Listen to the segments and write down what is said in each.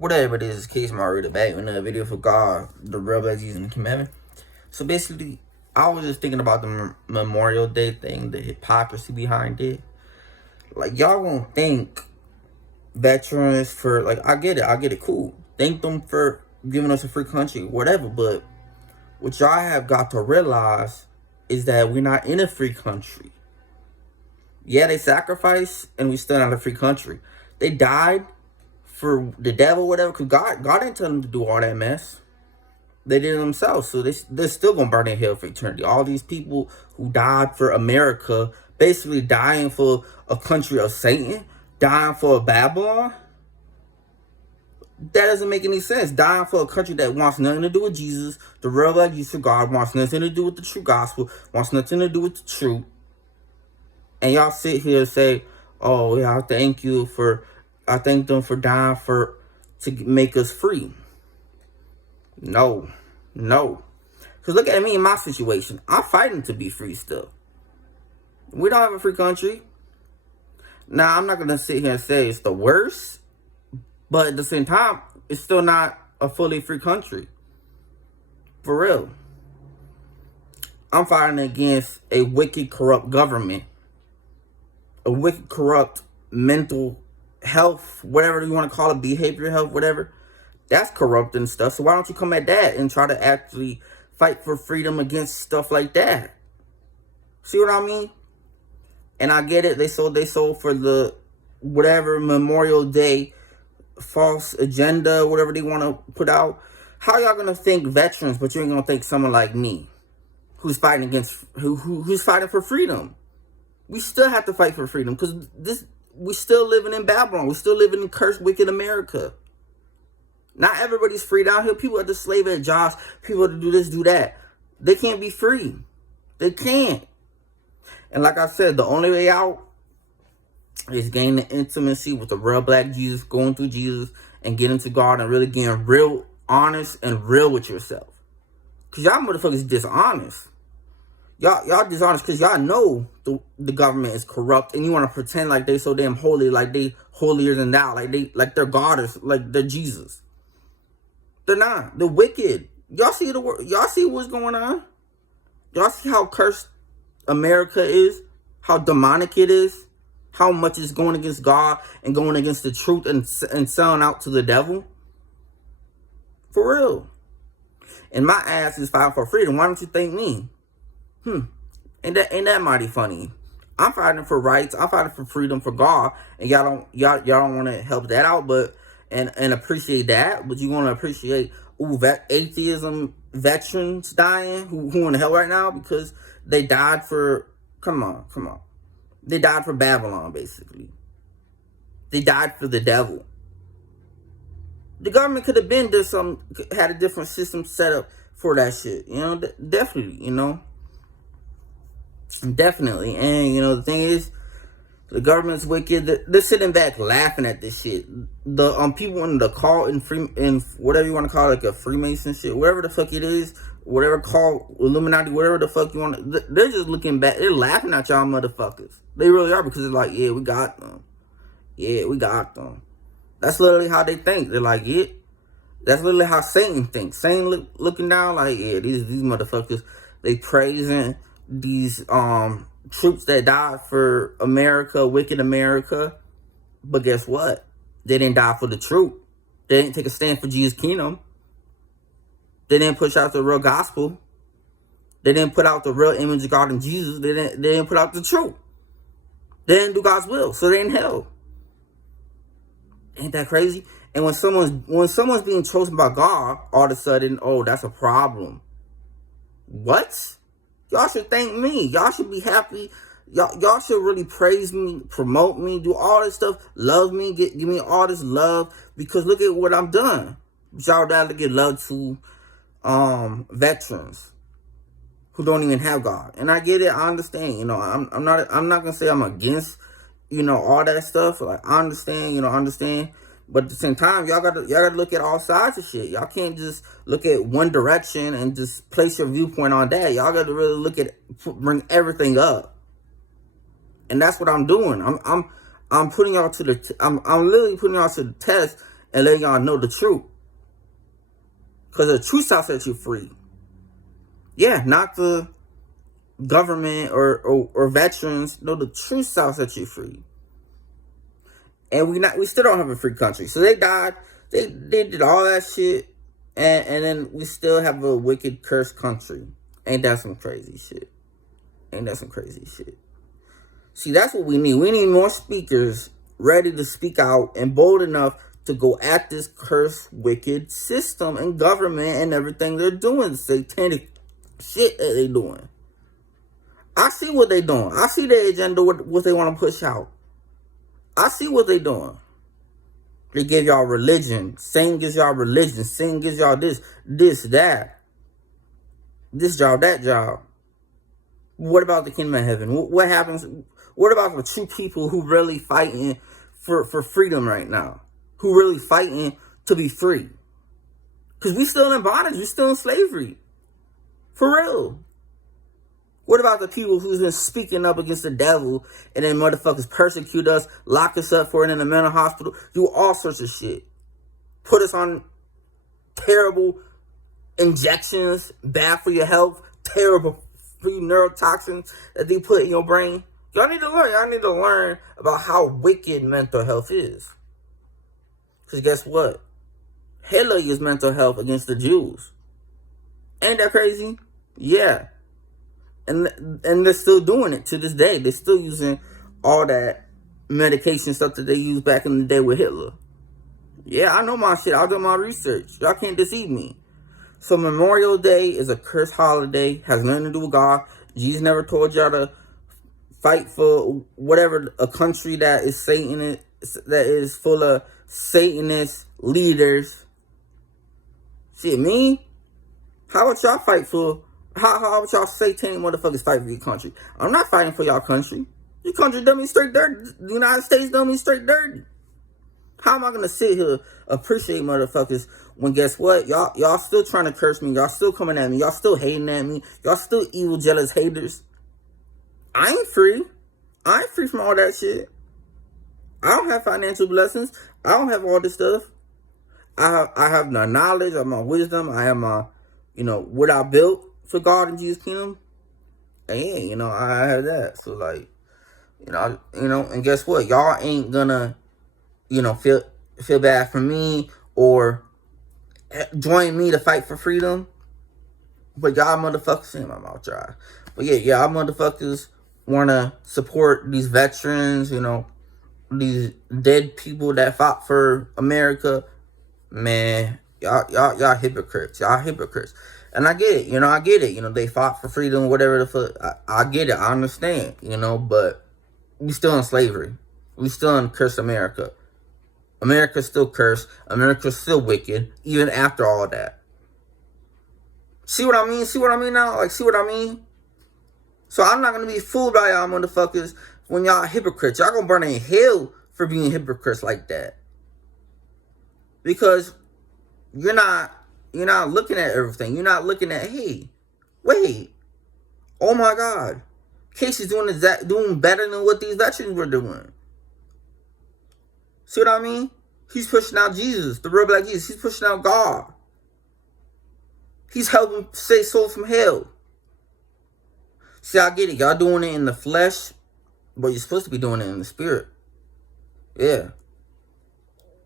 whatever it is, case my reader back in the video for God, the real black Jesus and commandment. So basically, I was just thinking about the Memorial Day thing, the hypocrisy behind it. Like, y'all won't thank veterans for, like, I get it, cool. Thank them for giving us a free country, whatever. But what y'all have got to realize is that we're not in a free country. Yeah, they sacrificed, and we still not a free country. They died for the devil, whatever, because God didn't tell them to do all that mess. They did it themselves, so they're still going to burn in hell for eternity. All these people who died for America, basically dying for a country of Satan, dying for Babylon, that doesn't make any sense. Dying for a country that wants nothing to do with Jesus, the real black Jesus of God, wants nothing to do with the true gospel, wants nothing to do with the truth. And y'all sit here and say, oh, yeah, I thank them for dying to make us free. No. Because look at me in my situation. I'm fighting to be free still. We don't have a free country. Now, I'm not going to sit here and say it's the worst. But at the same time, it's still not a fully free country. For real. I'm fighting against a wicked, corrupt government. A wicked, corrupt mental health, whatever you want to call it, behavioral health, whatever. That's corrupt and stuff. So why don't you come at that and try to actually fight for freedom against stuff like that? See what I mean? And I get it. They sold for the whatever Memorial Day false agenda, whatever they want to put out. How y'all gonna thank veterans, but you ain't gonna thank someone like me, who's fighting against who's fighting for freedom? We still have to fight for freedom because we still living in Babylon. We're still living in cursed, wicked America. Not everybody's free down here. People have to slave at jobs. People have to do this, do that. They can't be free. They can't. And like I said, the only way out is gaining the intimacy with the real black Jesus, going through Jesus, and getting to God and really getting real honest and real with yourself. Because y'all motherfuckers dishonest. Y'all dishonest because y'all know the government is corrupt and you want to pretend like they so damn holy, like they holier than thou, like they're God, like they're Jesus. They're not. They're wicked. Y'all see what's going on? Y'all see how cursed America is? How demonic it is? How much it's going against God and going against the truth and selling out to the devil? For real. And my ass is fighting for freedom. Why don't you thank me? Ain't that mighty funny? I'm fighting for rights. I'm fighting for freedom for God, and y'all don't want to help that out, but and appreciate that. But you want to appreciate atheism veterans dying who in hell right now because they died for. Come on. They died for Babylon, basically. They died for the devil. The government could have been had a different system set up for that shit. You know, definitely. You know. Definitely. And, you know, the thing is, the government's wicked. They're sitting back laughing at this shit. The people in the call in whatever you want to call it, like a Freemason shit, whatever the fuck it is, whatever call Illuminati, whatever the fuck you want to, they're just looking back. They're laughing at y'all motherfuckers. They really are, because it's like, yeah, we got them. Yeah, we got them. That's literally how they think. They're like, yeah. That's literally how Satan thinks. Satan looking down like, yeah, these motherfuckers, they praising these troops that died for America, wicked America. But guess what? They didn't die for the truth. They didn't take a stand for Jesus' kingdom. They didn't push out the real gospel. They didn't put out the real image of God and Jesus. They didn't put out the truth. They didn't do God's will, so they in hell. Ain't that crazy? And when someone's being chosen by God, all of a sudden, oh, that's a problem. What? Y'all should thank me. Y'all should be happy. Y'all should really praise me, promote me, do all this stuff, love me, give me all this love, because look at what I'm done. Y'all gotta give love to veterans who don't even have God. And I get it, I understand. You know, I'm not gonna say I'm against, you know, all that stuff. Like, I understand. But at the same time, y'all gotta look at all sides of shit. Y'all can't just look at one direction and just place your viewpoint on that. Y'all gotta really look at, bring everything up. And that's what I'm doing. I'm putting y'all to I'm literally putting y'all to the test and let y'all know the truth. Because the truth shall set you free. Yeah, not the government or veterans. No, the truth shall set you free. And we still don't have a free country. So they died. They did all that shit. And then we still have a wicked, cursed country. Ain't that some crazy shit? Ain't that some crazy shit? See, that's what we need. We need more speakers ready to speak out and bold enough to go at this cursed, wicked system and government and everything they're doing. Satanic shit that they doing. I see what they doing. I see their agenda, what they want to push out. I see what they doing. They give y'all religion. Satan gives y'all religion. Satan gives y'all this, that. This job, that job. What about the kingdom of heaven? What happens? What about the true people who really fighting for freedom right now? Who really fighting to be free? Because we still in bondage. We still in slavery. For real. What about the people who's been speaking up against the devil and then motherfuckers persecute us, lock us up for it in a mental hospital, do all sorts of shit. Put us on terrible injections, bad for your health, terrible for you neurotoxins that they put in your brain. Y'all need to learn. Y'all need to learn about how wicked mental health is. Because guess what? Hitler used mental health against the Jews. Ain't that crazy? Yeah. And they're still doing it to this day. They're still using all that medication stuff that they used back in the day with Hitler. Yeah, I know my shit. I'll do my research. Y'all can't deceive me. So Memorial Day is a cursed holiday. Has nothing to do with God. Jesus never told y'all to fight for whatever a country that is Satanist, that is full of Satanist leaders. Shit, me? How about y'all fight for? How about y'all satanic motherfuckers fight for your country? I'm not fighting for y'all country. Your country done me straight dirty. The United States done me straight dirty. How am I gonna sit here appreciate motherfuckers when guess what? Y'all still trying to curse me. Y'all still coming at me. Y'all still hating at me. Y'all still evil, jealous haters. I ain't free. I ain't free from all that shit. I don't have financial blessings. I don't have all this stuff. I have my knowledge. I have my wisdom. I have my, what I built for God and Jesus' kingdom. And yeah, I have that. So like, and guess what? Y'all ain't gonna, feel bad for me or join me to fight for freedom. But y'all motherfuckers, in my mouth dry. But yeah, y'all motherfuckers wanna support these veterans, these dead people that fought for America. Man, y'all hypocrites. Y'all hypocrites. And I get it, I get it. They fought for freedom, whatever the fuck. I get it, I understand, but we still in slavery. We still in cursed America. America's still cursed. America's still wicked, even after all that. See what I mean? See what I mean now? Like, see what I mean? So I'm not going to be fooled by y'all motherfuckers when y'all hypocrites. Y'all going to burn in hell for being hypocrites like that. Because you're not looking at everything. You're not looking at, hey, wait, oh my God, Casey's doing better than what these veterans were doing. See what I mean? He's pushing out Jesus, the real black Jesus. He's pushing out God. He's helping save souls from hell. See, I get it. Y'all doing it in the flesh, but you're supposed to be doing it in the spirit. Yeah.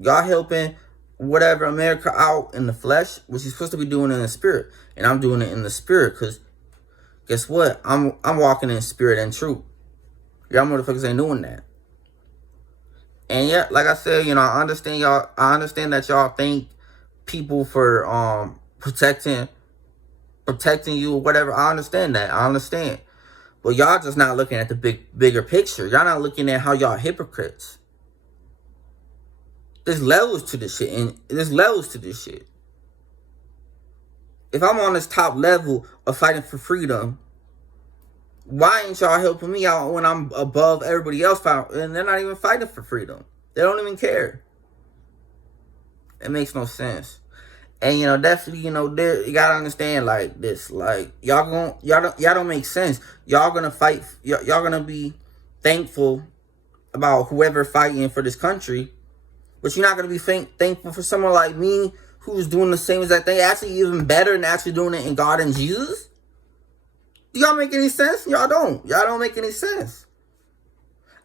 Y'all helping whatever America out in the flesh, which you're supposed to be doing in the spirit. And I'm doing it in the spirit because guess what? I'm walking in spirit and truth. Y'all motherfuckers ain't doing that. And yeah, like I said, I understand y'all. I understand that y'all thank people for protecting you or whatever. I understand that. I understand. But y'all just not looking at the bigger picture. Y'all not looking at how y'all hypocrites. There's levels to this shit, and there's levels to this shit. If I'm on this top level of fighting for freedom, why ain't y'all helping me out when I'm above everybody else and they're not even fighting for freedom? They don't even care. It makes no sense. And definitely, you gotta understand like this. Like y'all don't make sense. Y'all gonna fight. Y'all gonna be thankful about whoever fighting for this country. But you're not going to be thankful for someone like me who's doing the same exact thing, actually even better and actually doing it in God and Jesus? Do y'all make any sense? Y'all don't. Y'all don't make any sense.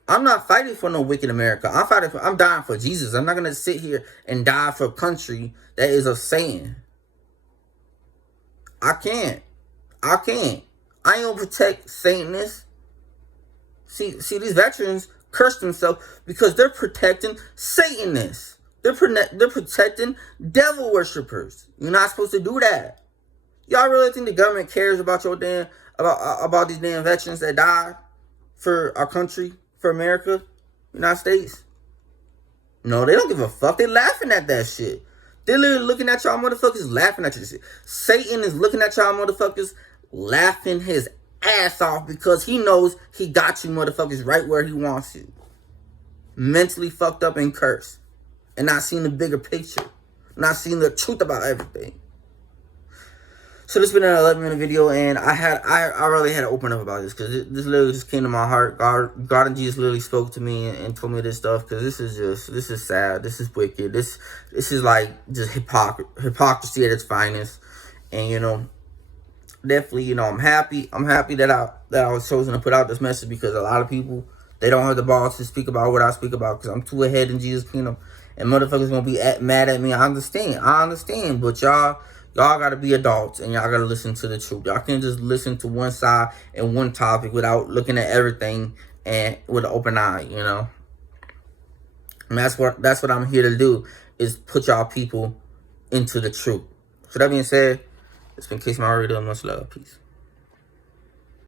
I'm not fighting for no wicked America. I'm dying for Jesus. I'm not going to sit here and die for a country that is of Satan. I can't. I ain't going to protect Satanists. See, these veterans curse themselves because they're protecting Satanists. They're protecting devil worshippers. You're not supposed to do that. Y'all really think the government cares about about these damn veterans that died for our country, for America, United States? No, they don't give a fuck. They're laughing at that shit. They're literally looking at y'all motherfuckers laughing at your shit. Satan is looking at y'all motherfuckers laughing his ass off because he knows he got you motherfuckers right where he wants you. Mentally fucked up and cursed. And not seeing the bigger picture. Not seeing the truth about everything. So this has been an 11-minute video, and I really had to open up about this because this literally just came to my heart. God and Jesus literally spoke to me and told me this stuff because this is sad. This is wicked. This is like just hypocrisy at its finest. And definitely, I'm happy. I'm happy that I was chosen to put out this message because a lot of people, they don't have the balls to speak about what I speak about because I'm too ahead in Jesus' kingdom. And motherfuckers gonna be mad at me. I understand. But y'all gotta be adults and y'all gotta listen to the truth. Y'all can't just listen to one side and one topic without looking at everything and with an open eye, And that's what I'm here to do, is put y'all people into the truth. So that being said, it's been Case My Radio. Much love. Peace.